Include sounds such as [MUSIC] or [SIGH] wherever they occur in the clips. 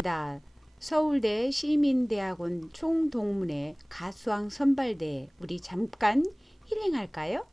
축하합니다. 서울대 시민대학원 총동문회 가수왕 선발대 우리 잠깐 힐링할까요?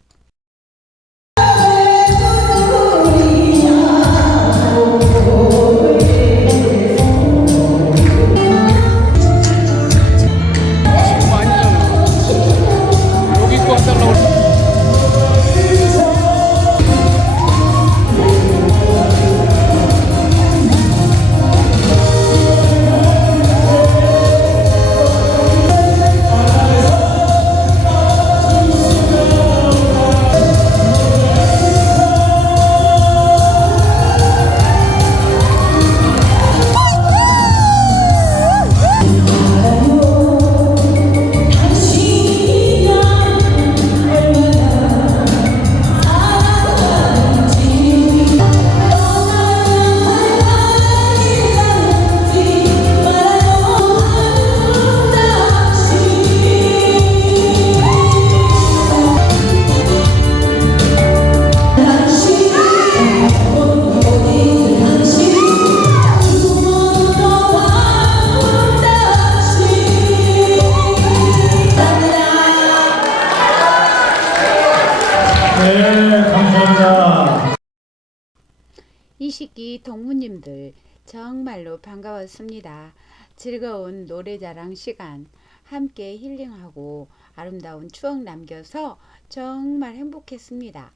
이 시기 동무님들 정말로 반가웠습니다. 즐거운 노래자랑 시간 함께 힐링하고 아름다운 추억 남겨서 정말 행복했습니다.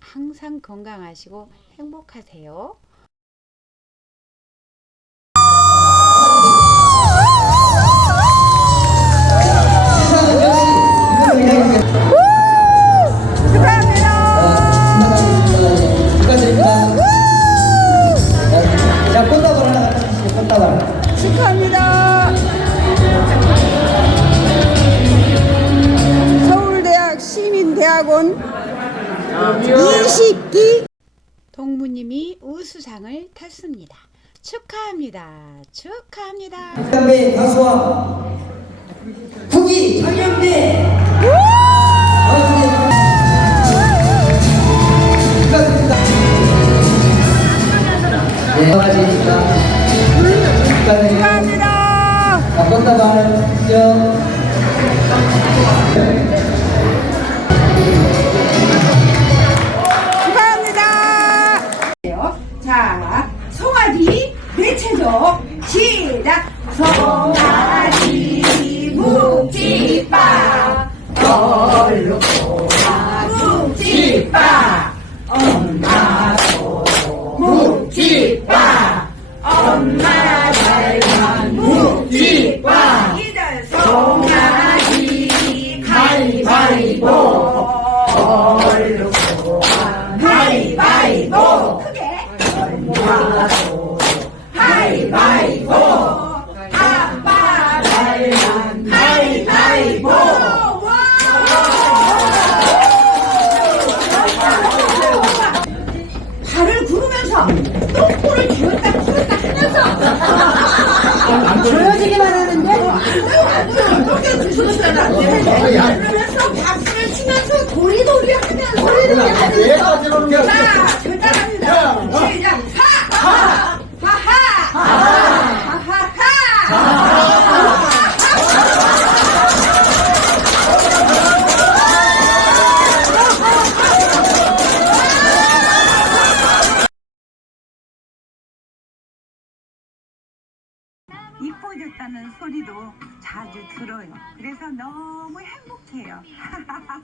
항상 건강하시고 행복하세요. 20기 동무님이 우수상을 탔습니다. 축하합니다. 축하합니다. 담배 가수와 후기 장영대. 축하드립니다. 네, 감사합니다. 축하드립니다. 자, 꽃다발 주 묵지빠 엄마도 묵지빠 엄마 닮은 묵지빠 송아지 가위바위보 얼룩 가위바위보 크게 엄마도 쥐었잖아 그 이뻐졌다는 소리도 자주 들어요. 그래서 너무 행복해요. [LAUGHS]